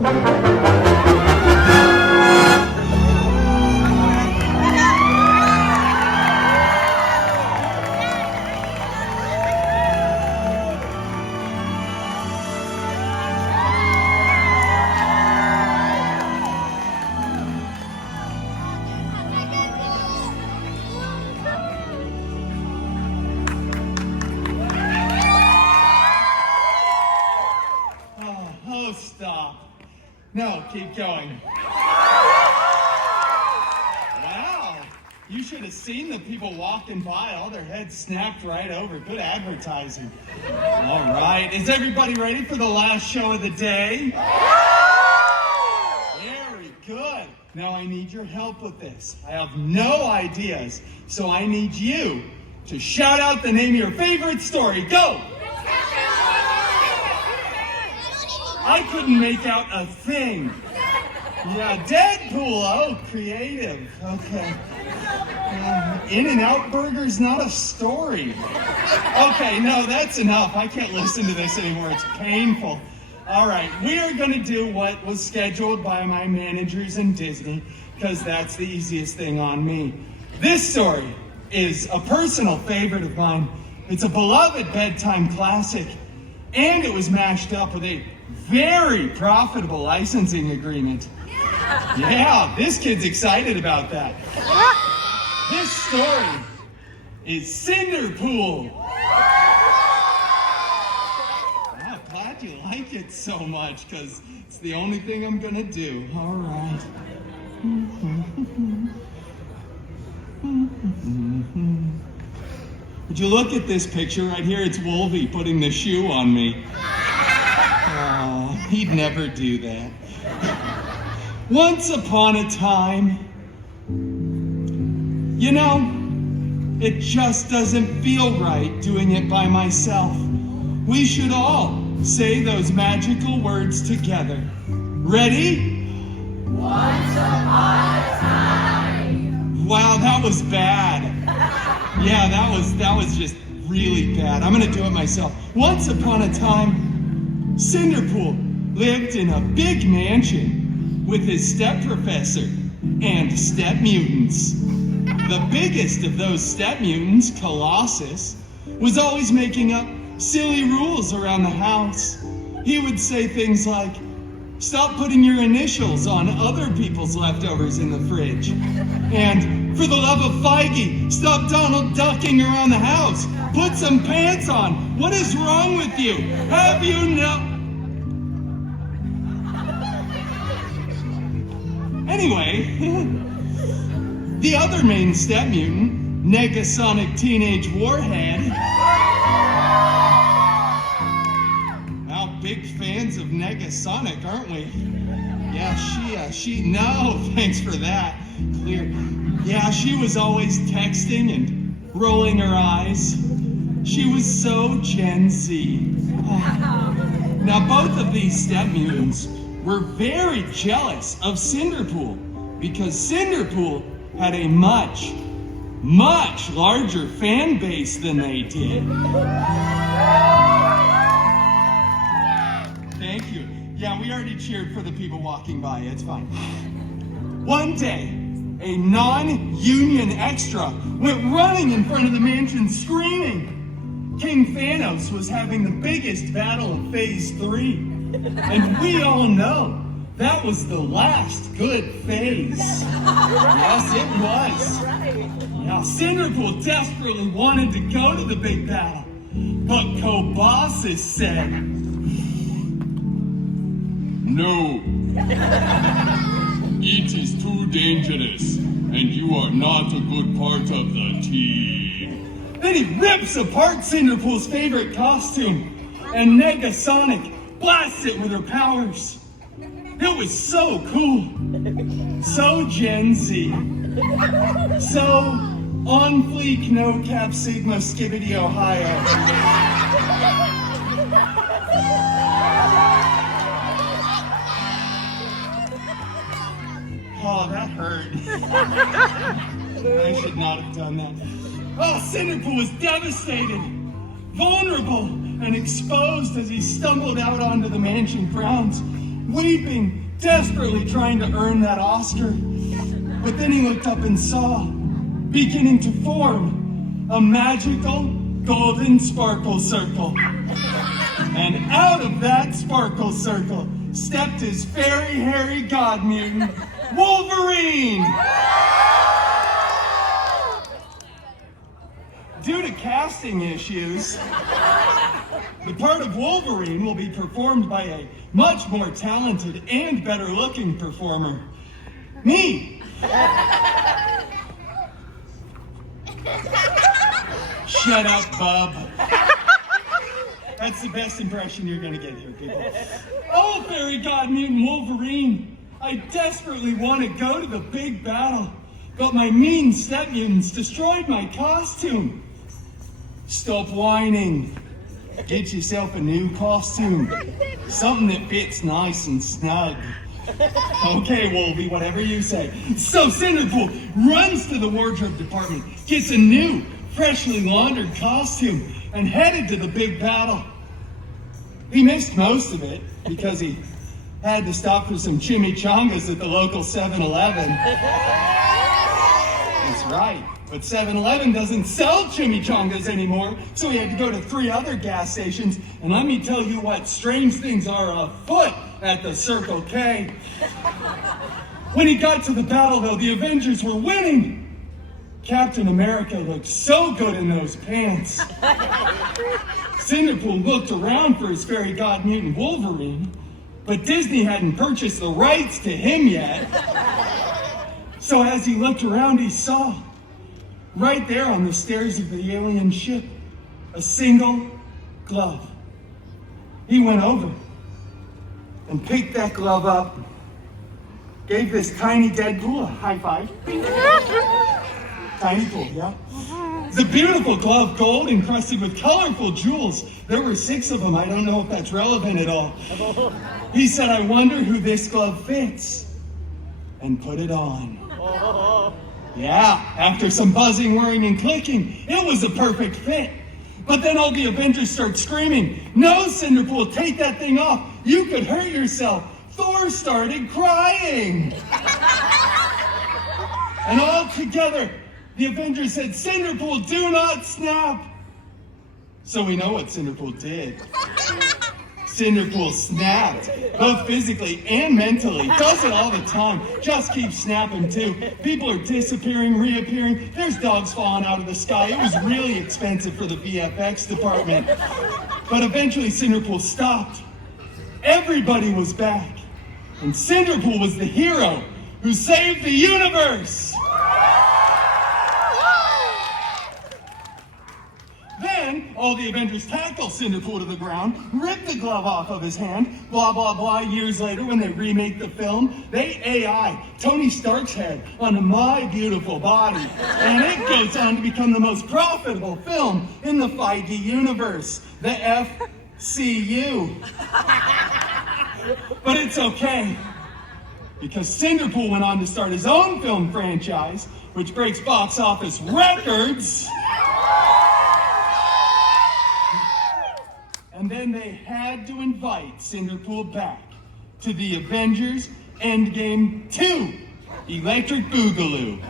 Oh, stop. No, keep going. Wow, you should have seen the people walking by. All their heads snapped right over. Good advertising. All right, is everybody ready for the last show of the day? Very good. Now I need your help with this. I have no ideas, so I need you to shout out the name of your favorite story. Go! I couldn't make out a thing. Yeah, Deadpool. Oh, creative. Okay. In-N-Out Burger's not a story. Okay, no, that's enough. I can't listen to this anymore. It's painful. All right, we are going to do what was scheduled by my managers in Disney, because that's the easiest thing on me. This story is a personal favorite of mine. It's a beloved bedtime classic, and it was mashed up with a very profitable licensing agreement. Yeah, this kid's excited about that. This story is Cinderpool. I'm glad you like it so much, because it's the only thing I'm gonna do. All right. Would you look at this picture right here? It's Wolvie putting the shoe on me. He'd never do that. Once upon a time, you know, it just doesn't feel right doing it by myself. We should all say those magical words together. Ready? Once upon a time. Wow, that was bad. Yeah, that was just really bad. I'm gonna do it myself. Once upon a time, Cinderpool lived in a big mansion with his step professor and step mutants. The biggest of those step mutants, Colossus, was always making up silly rules around the house. He would say things like, "Stop putting your initials on other people's leftovers in the fridge." And, "For the love of Feige, stop Donald ducking around the house. Put some pants on. What is wrong with you? Have you no..." Anyway, the other main step mutant, Negasonic Teenage Warhead. Wow, big fans of Negasonic, aren't we? Yeah, no, thanks for that. Clear. Yeah, she was always texting and rolling her eyes. She was so Gen Z. Now, both of these step mutants were very jealous of Cinderpool, because Cinderpool had a much, much larger fan base than they did. Thank you. Yeah, we already cheered for the people walking by. It's fine. One day, a non-union extra went running in front of the mansion screaming. King Thanos was having the biggest battle of Phase 3. And we all know that was the last good phase. Yes, it was. Now, Cinderpool desperately wanted to go to the big battle, but Colossus said, "No. It is too dangerous, and you are not a good part of the team." Then he rips apart Cinderpool's favorite costume, and Negasonic blasts it with her powers. It was so cool, so Gen Z, so on fleek, no cap sigma skibbity Ohio. Oh, that hurt. I should not have done that. Oh, Cinderpool was devastated, vulnerable, and exposed as he stumbled out onto the mansion grounds. weeping, desperately trying to earn that Oscar. But then he looked up and saw, beginning to form, a magical golden sparkle circle. And out of that sparkle circle stepped his fairy hairy god mutant, Wolverine! Due to casting issues, the part of Wolverine will be performed by a much more talented and better looking performer. Me! Shut up, bub. That's the best impression you're gonna get here, people. Oh, fairy god mutant Wolverine! I desperately want to go to the big battle, but my mean step mutants destroyed my costume. Stop whining. Get yourself a new costume. Something that fits nice and snug. Okay, Wolvie, whatever you say. So Cinderpool runs to the wardrobe department, gets a new, freshly laundered costume, and headed to the big battle. He missed most of it because he had to stop for some chimichangas at the local 7-Eleven. That's right, but 7-Eleven doesn't sell chimichangas anymore, so he had to go to 3 other gas stations, and let me tell you what strange things are afoot at the Circle K. When he got to the battle, though, the Avengers were winning. Captain America looked so good in those pants. Cinderpool looked around for his fairy god mutant Wolverine, but Disney hadn't purchased the rights to him yet. So as he looked around, he saw, right there on the stairs of the alien ship, a single glove. He went over and picked that glove up, gave this tiny Deadpool a high five. Tiny pool, yeah? The beautiful glove, gold encrusted with colorful jewels. There were 6 of them. I don't know if that's relevant at all. He said, I wonder who this glove fits. And put it on. Yeah, after some buzzing, whirring, and clicking, it was a perfect fit. But then all the Avengers start screaming, no, Cinderpool, take that thing off. You could hurt yourself. Thor started crying. And all together, the Avengers said, Cinderpool, do not snap. So we know what Cinderpool did. Cinderpool snapped, both physically and mentally. Does it all the time. Just keeps snapping too. People are disappearing, reappearing. There's dogs falling out of the sky. It was really expensive for the VFX department. But eventually Cinderpool stopped. Everybody was back. And Cinderpool was the hero who saved the universe. Then, all the Avengers tackle Cinderpool to the ground, rip the glove off of his hand, blah, blah, blah. Years later, when they remake the film, they AI Tony Stark's head onto my beautiful body. And it goes on to become the most profitable film in the 5D universe, the FCU. But it's okay, because Cinderpool went on to start his own film franchise, which breaks box office records. And then they had to invite Cinderpool back to the Avengers Endgame 2, Electric Boogaloo. And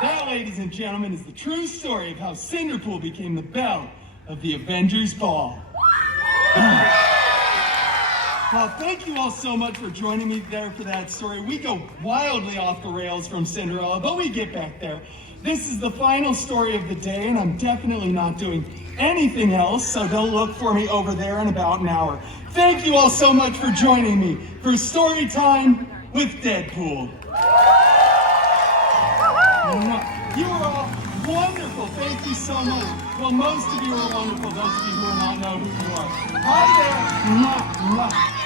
that, ladies and gentlemen, is the true story of how Cinderpool became the belle of the Avengers Ball. Well, thank you all so much for joining me there for that story. We go wildly off the rails from Cinderella, but we get back there. This is the final story of the day, and I'm definitely not doing anything else, so don't look for me over there in about an hour. Thank you all so much for joining me for Story Time with Deadpool. You are all wonderful. Thank you so much. Well, most of you are wonderful. Those of you who do not know who you are. Hi there. Mwah, mwah.